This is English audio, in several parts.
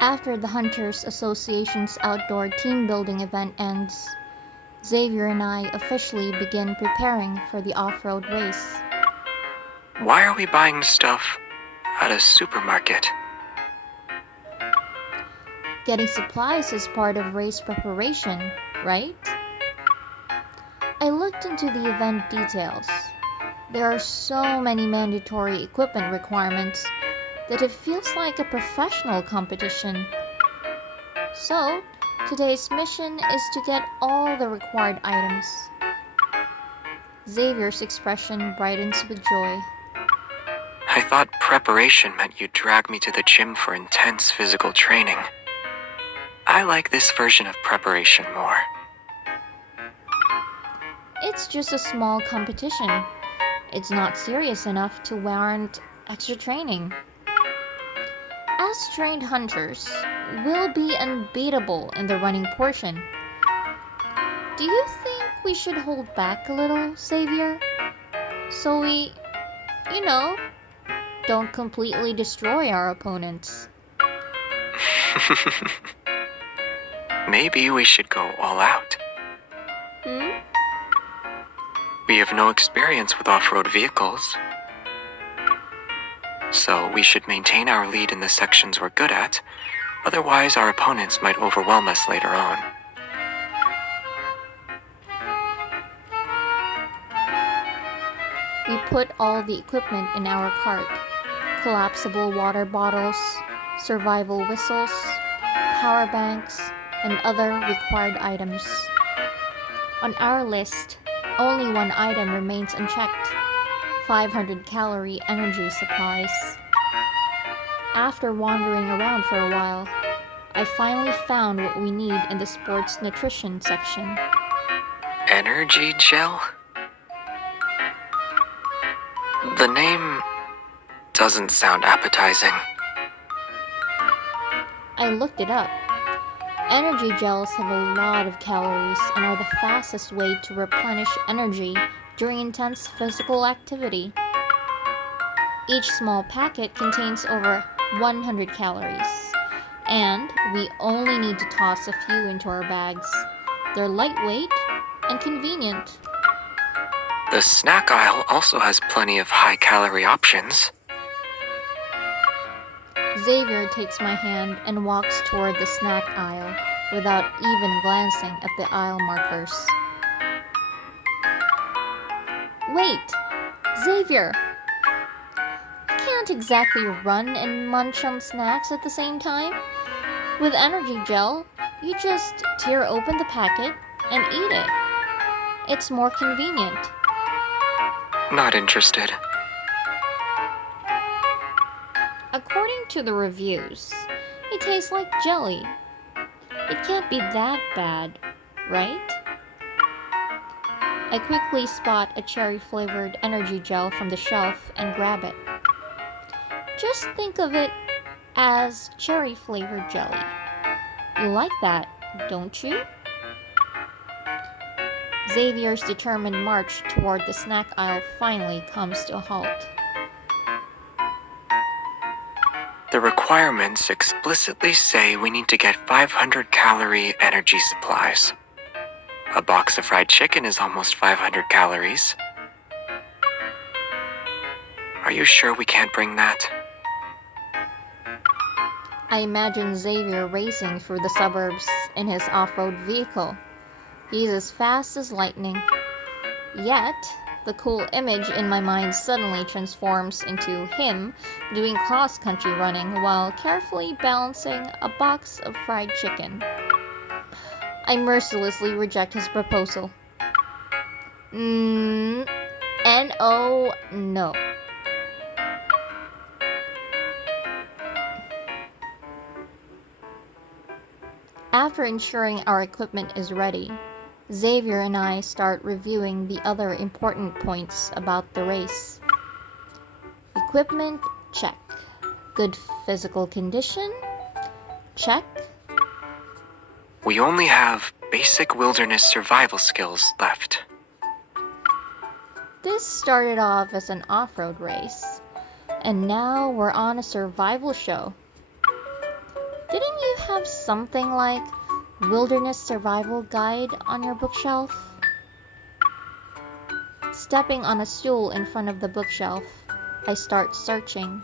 After the Hunters Association's outdoor team building event ends, Xavier and I officially begin preparing for the off-road race. Why are we buying stuff at a supermarket? Getting supplies is part of race preparation, right? I looked into the event details. There are so many mandatory equipment requirements that it feels like a professional competition. So, today's mission is to get all the required items. Xavier's expression brightens with joy. I thought preparation meant you'd drag me to the gym for intense physical training. I like this version of preparation more. It's just a small competition. It's not serious enough to warrant extra training. As trained hunters, we'll be unbeatable in the running portion. Do you think we should hold back a little, Xavier? So we, don't completely destroy our opponents. Maybe we should go all out. We have no experience with off-road vehicles. So we should maintain our lead in the sections we're good at. Otherwise, our opponents might overwhelm us later on. We put all the equipment in our cart. Collapsible water bottles, survival whistles, power banks, and other required items. On our list, only one item remains unchecked: 500-calorie energy supplies. After wandering around for a while, I finally found what we need in the sports nutrition section. Energy gel? The name doesn't sound appetizing. I looked it up. Energy gels have a lot of calories and are the fastest way to replenish energy during intense physical activity. Each small packet contains over 100 calories, and we only need to toss a few into our bags. They're lightweight and convenient. The snack aisle also has plenty of high-calorie options. Xavier takes my hand and walks toward the snack aisle without even glancing at the aisle markers. Wait! Xavier! You can't exactly run and munch on snacks at the same time. With energy gel, you just tear open the packet and eat it. It's more convenient. Not interested. According to the reviews, it tastes like jelly. It can't be that bad, right? I quickly spot a cherry-flavored energy gel from the shelf and grab it. Just think of it as cherry-flavored jelly. You like that, don't you? Xavier's determined march toward the snack aisle finally comes to a halt. The requirements explicitly say we need to get 500-calorie energy supplies. A box of fried chicken is almost 500 calories. Are you sure we can't bring that? I imagine Xavier racing through the suburbs in his off-road vehicle. He's as fast as lightning. Yet, the cool image in my mind suddenly transforms into him doing cross-country running while carefully balancing a box of fried chicken. I mercilessly reject his proposal. No. After ensuring our equipment is ready, Xavier and I start reviewing the other important points about the race. Equipment, check. Good physical condition, check. We only have basic wilderness survival skills left. This started off as an off-road race, and now we're on a survival show. Didn't you have something like Wilderness Survival Guide on your bookshelf? Stepping on a stool in front of the bookshelf, I start searching.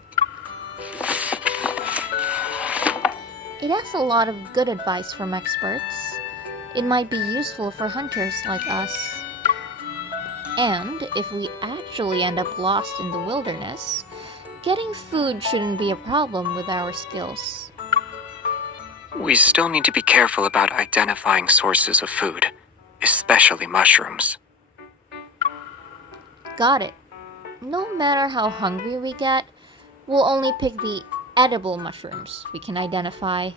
It has a lot of good advice from experts. It might be useful for hunters like us. And if we actually end up lost in the wilderness, getting food shouldn't be a problem with our skills. We still need to be careful about identifying sources of food, especially mushrooms. Got it. No matter how hungry we get, we'll only pick the edible mushrooms we can identify.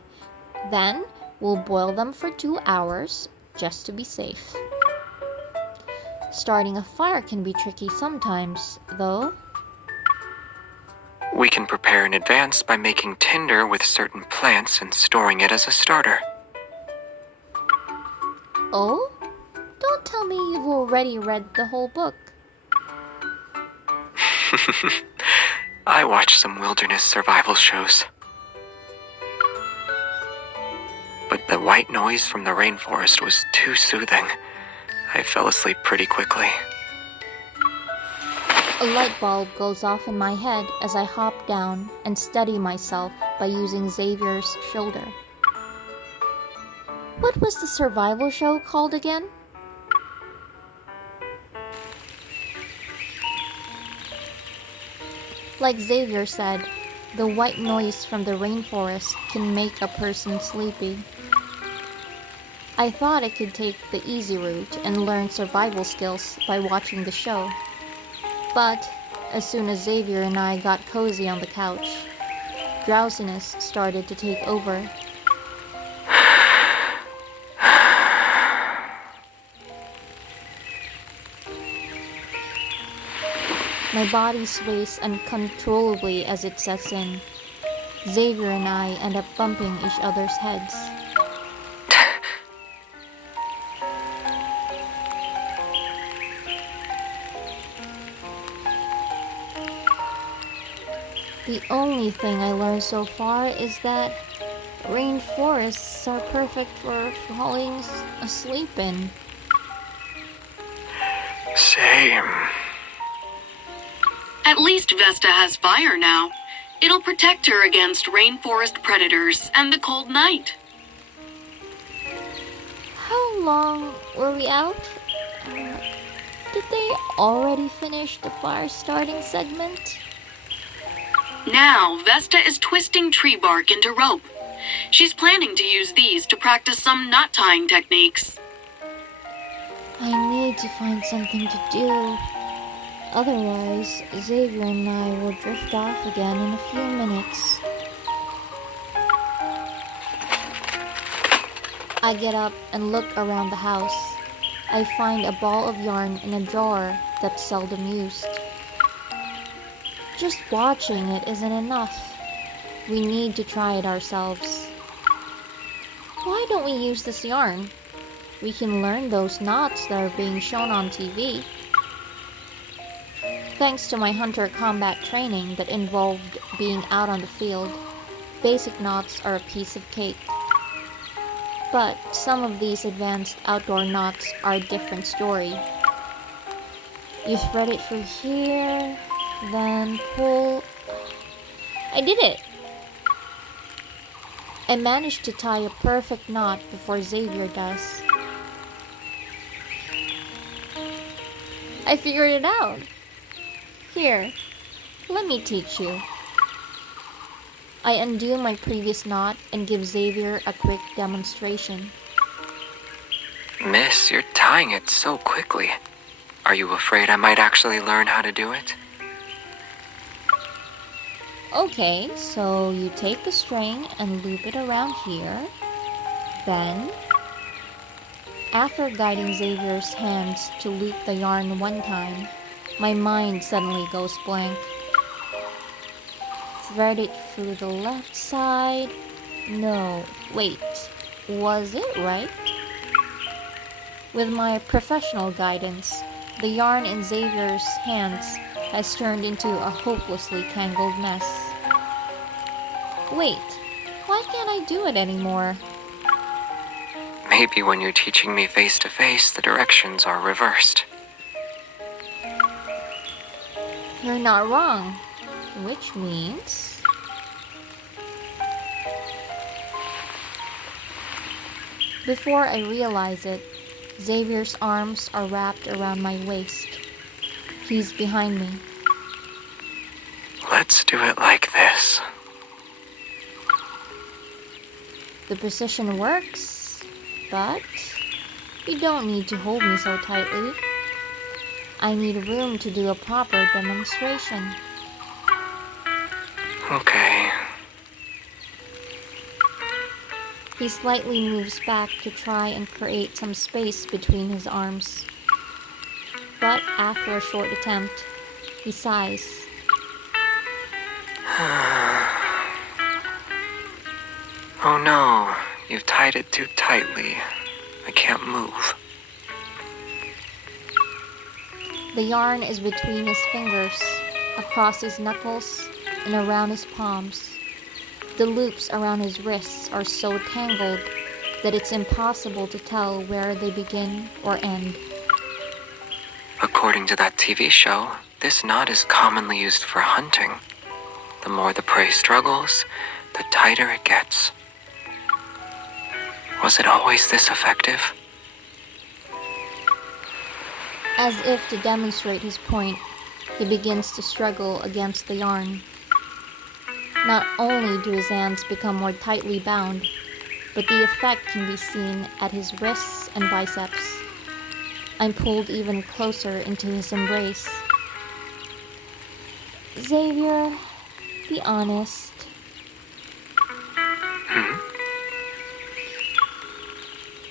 Then, we'll boil them for 2 hours just to be safe. Starting a fire can be tricky sometimes, though. We can prepare in advance by making tinder with certain plants and storing it as a starter. Oh? Don't tell me you've already read the whole book. I watch some wilderness survival shows. But the white noise from the rainforest was too soothing. I fell asleep pretty quickly. A light bulb goes off in my head as I hop down and steady myself by using Xavier's shoulder. What was the survival show called again? Like Xavier said, the white noise from the rainforest can make a person sleepy. I thought I could take the easy route and learn survival skills by watching the show. But as soon as Xavier and I got cozy on the couch, drowsiness started to take over. My body sways uncontrollably as it sets in. Xavier and I end up bumping each other's heads. The only thing I learned so far is that rainforests are perfect for falling asleep in. Same. At least Vesta has fire now. It'll protect her against rainforest predators and the cold night. How long were we out? Did they already finish the fire starting segment? Now, Vesta is twisting tree bark into rope. She's planning to use these to practice some knot tying techniques. I need to find something to do. Otherwise, Xavier and I will drift off again in a few minutes. I get up and look around the house. I find a ball of yarn in a drawer that's seldom used. Just watching it isn't enough. We need to try it ourselves. Why don't we use this yarn? We can learn those knots that are being shown on TV. Thanks to my hunter combat training that involved being out on the field, basic knots are a piece of cake. But some of these advanced outdoor knots are a different story. You thread it through here, then pull. I did it! I managed to tie a perfect knot before Xavier does. I figured it out! Here, let me teach you. I undo my previous knot and give Xavier a quick demonstration. Miss, you're tying it so quickly. Are you afraid I might actually learn how to do it? Okay, so you take the string and loop it around here. Then, after guiding Xavier's hands to loop the yarn one time, my mind suddenly goes blank. Thread it through the left side. No, wait, was it right? With my professional guidance, The yarn in Xavier's hands has turned into a hopelessly tangled mess. Wait, why can't I do it anymore? Maybe when you're teaching me face to face, the directions are reversed. You're not wrong. Which means... Before I realize it, Xavier's arms are wrapped around my waist. He's behind me. Let's do it like this. The position works, but you don't need to hold me so tightly. I need room to do a proper demonstration. Okay. He slightly moves back to try and create some space between his arms. But after a short attempt, he sighs. Oh no, you've tied it too tightly. I can't move. The yarn is between his fingers, across his knuckles, and around his palms. The loops around his wrists are so tangled that it's impossible to tell where they begin or end. According to that TV show, this knot is commonly used for hunting. The more the prey struggles, the tighter it gets. Was it always this effective? As if to demonstrate his point, he begins to struggle against the yarn. Not only do his hands become more tightly bound, but the effect can be seen at his wrists and biceps. I'm pulled even closer into his embrace. Xavier, be honest.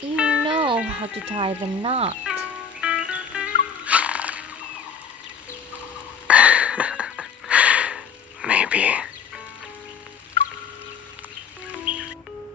You know how to tie the knot,